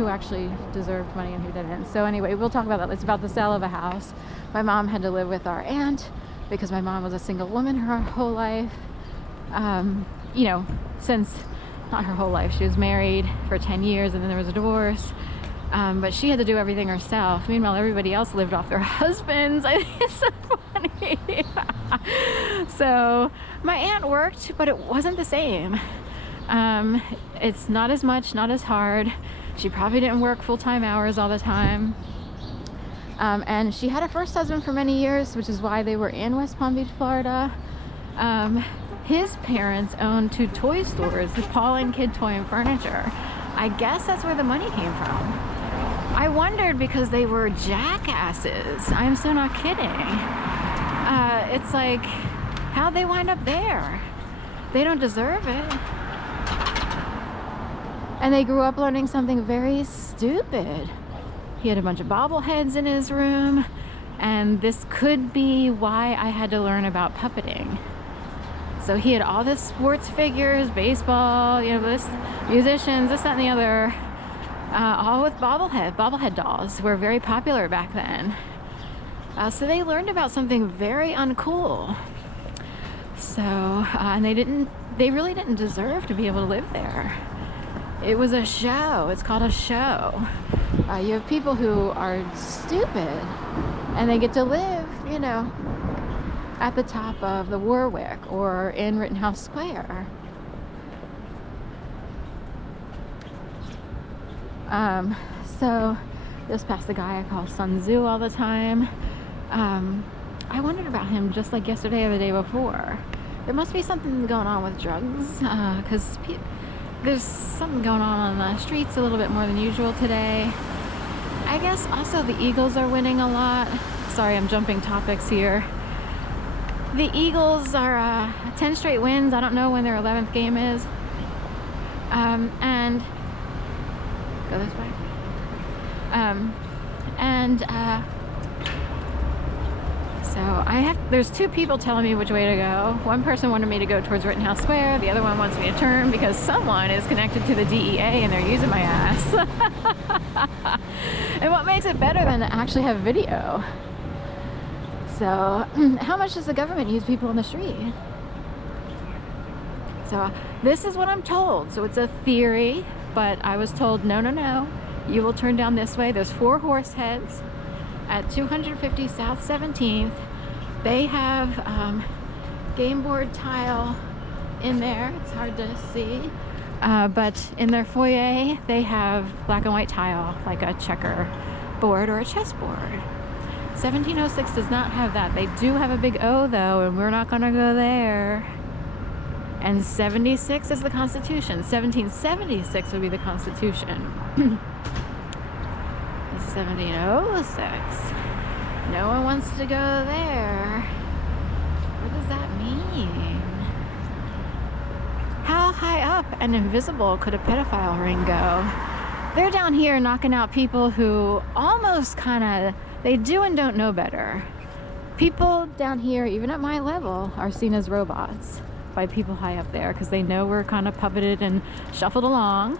who actually deserved money and who didn't. So anyway, we'll talk about that. It's about the sale of a house. My mom had to live with our aunt because my mom was a single woman her whole life. You know, since, not her whole life, she was married for 10 years and then there was a divorce. But she had to do everything herself. Meanwhile, everybody else lived off their husbands. I think it's so funny. So my aunt worked, but it wasn't the same. It's not as much, not as hard. She probably didn't work full-time hours all the time. And she had a first husband for many years, which is why they were in West Palm Beach, Florida. His parents owned 2 toy stores, the Paul and Kid Toy and Furniture. I guess that's where the money came from. I wondered because they were jackasses. I'm so not kidding. It's like, how'd they wind up there? They don't deserve it. And they grew up learning something very stupid. He had a bunch of bobbleheads in his room, and this could be why I had to learn about puppeting. So he had all this sports figures, baseball, you know, this musicians, this, that, and the other, all with bobblehead dolls were very popular back then. So they learned about something very uncool. So, and they really didn't deserve to be able to live there. It was a show. It's called a show. You have people who are stupid and they get to live, you know, at the top of the Warwick or in Rittenhouse Square. So this past the guy I call Sun Tzu all the time. I wondered about him just like yesterday or the day before. There must be something going on with drugs, because there's something going on the streets a little bit more than usual today. I guess also the Eagles are winning a lot. Sorry, I'm jumping topics here. The Eagles are 10 straight wins. I don't know when their 11th game is. And go this way. So there's 2 people telling me which way to go. One person wanted me to go towards Rittenhouse Square. The other one wants me to turn because someone is connected to the DEA and they're using my ass. And what makes it better than to actually have video? So how much does the government use people on the street? So this is what I'm told. So it's a theory, but I was told, no. You will turn down this way. There's 4 horse heads at 250 South 17th. They have game board tile in there. It's hard to see. But in their foyer, they have black and white tile, like a checker board or a chessboard. 1706 does not have that. They do have a big O though, and we're not gonna go there. And 76 is the Constitution. 1776 would be the Constitution. 1706. No one wants to go there. What does that mean? How high up and invisible could a pedophile ring go? They're down here knocking out people who almost kind of, they do and don't know better. People down here, even at my level, are seen as robots by people high up there because they know we're kind of puppeted and shuffled along.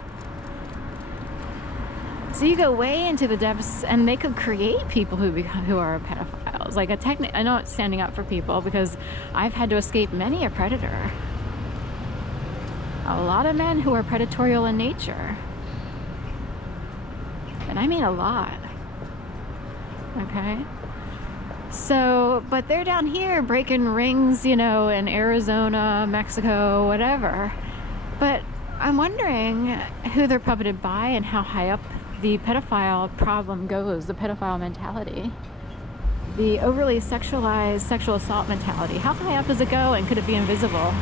So you go way into the depths and they could create people who are pedophiles. Like I know it's standing up for people because I've had to escape many a predator. A lot of men who are predatorial in nature. And I mean a lot. Okay? So, but they're down here breaking rings, you know, in Arizona, Mexico, whatever. But I'm wondering who they're puppeted by and how high up the pedophile problem goes, the pedophile mentality. The overly sexualized sexual assault mentality. How high up does it go and could it be invisible?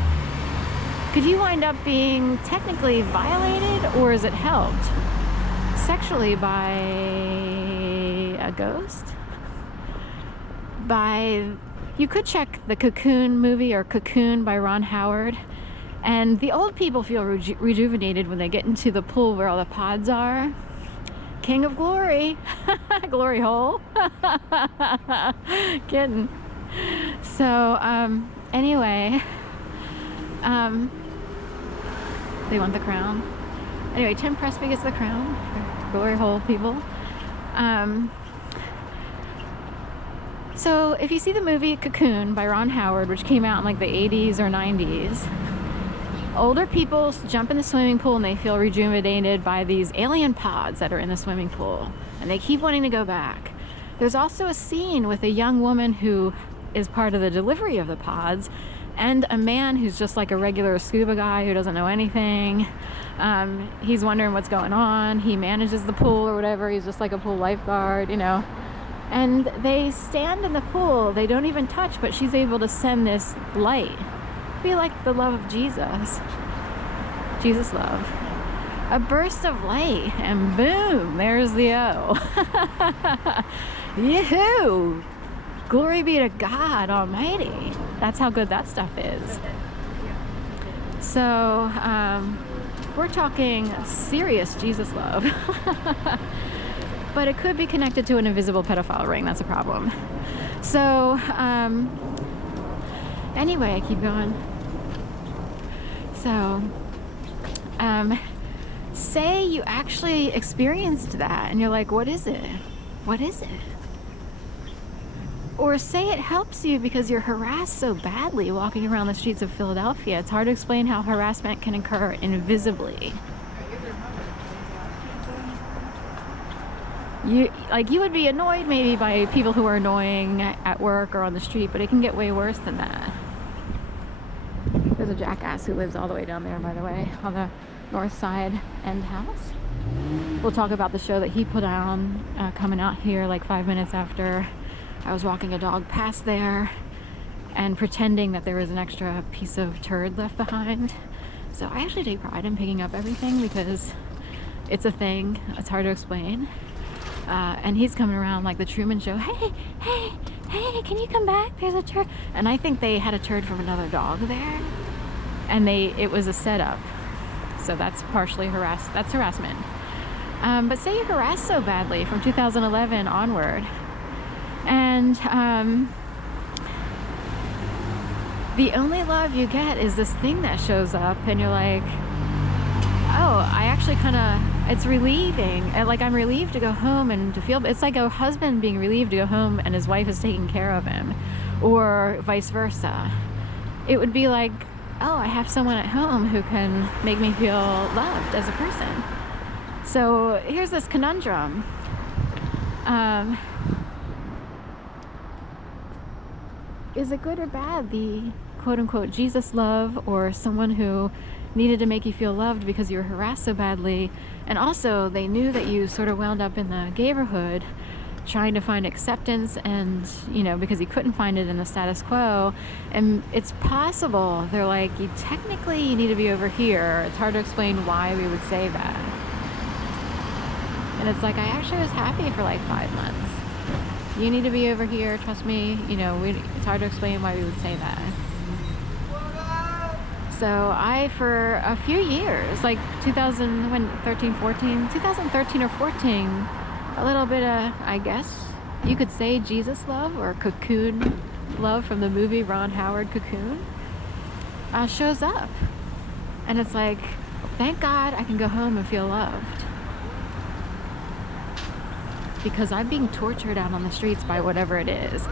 Could you wind up being technically violated or is it helped sexually by a ghost? You could check the Cocoon movie or Cocoon by Ron Howard, and the old people feel rejuvenated when they get into the pool where all the pods are. King of Glory. Glory hole. Kidding. So anyway, they want the crown. Anyway, Tim Presby gets the crown. Glory hole people. So if you see the movie Cocoon by Ron Howard, which came out in like the 80s or 90s, older people jump in the swimming pool and they feel rejuvenated by these alien pods that are in the swimming pool, and they keep wanting to go back. There's also a scene with a young woman who is part of the delivery of the pods, and a man who's just like a regular scuba guy who doesn't know anything. He's wondering what's going on. He manages the pool or whatever. He's just like a pool lifeguard, you know. And they stand in the pool. They don't even touch, but she's able to send this light. Be like the love of Jesus. Jesus love. A burst of light, and boom, there's the O. Yoo-hoo! Glory be to God Almighty. That's how good that stuff is. So, we're talking serious Jesus love. But it could be connected to an invisible pedophile ring. That's a problem. So, anyway, I keep going. So, say you actually experienced that and you're like, what is it? What is it? Or say it helps you because you're harassed so badly walking around the streets of Philadelphia. It's hard to explain how harassment can occur invisibly. You would be annoyed maybe by people who are annoying at work or on the street, but it can get way worse than that. There's a jackass who lives all the way down there, by the way, on the north side end house. We'll talk about the show that he put on coming out here like 5 minutes after I was walking a dog past there and pretending that there was an extra piece of turd left behind. So I actually take pride in picking up everything because it's a thing. It's hard to explain. And he's coming around like the Truman Show. Hey, hey, hey, can you come back? There's a turd. And I think they had a turd from another dog there. And it was a setup. So that's partially that's harassment. But say you're harassed so badly from 2011 onward. And the only love you get is this thing that shows up. And you're like, oh, I actually it's relieving. And like, I'm relieved to go home and to feel, it's like a husband being relieved to go home and his wife is taking care of him, or vice versa. It would be like, oh, I have someone at home who can make me feel loved as a person. So here's this conundrum. Is it good or bad, the quote-unquote Jesus love, or someone who needed to make you feel loved because you were harassed so badly, and also they knew that you sort of wound up in the gayborhood trying to find acceptance, and because you couldn't find it in the status quo, and it's possible they're like, technically you need to be over here. It's hard to explain why we would say that, and it's like, I actually was happy for like 5 months. You need to be over here, trust me. It's hard to explain why we would say that. So I, for a few years, like 2013 or 14, a little bit of, I guess you could say, Jesus love or cocoon love from the movie Ron Howard, Cocoon, shows up. And it's like, thank God I can go home and feel loved. Because I'm being tortured out on the streets by whatever it is.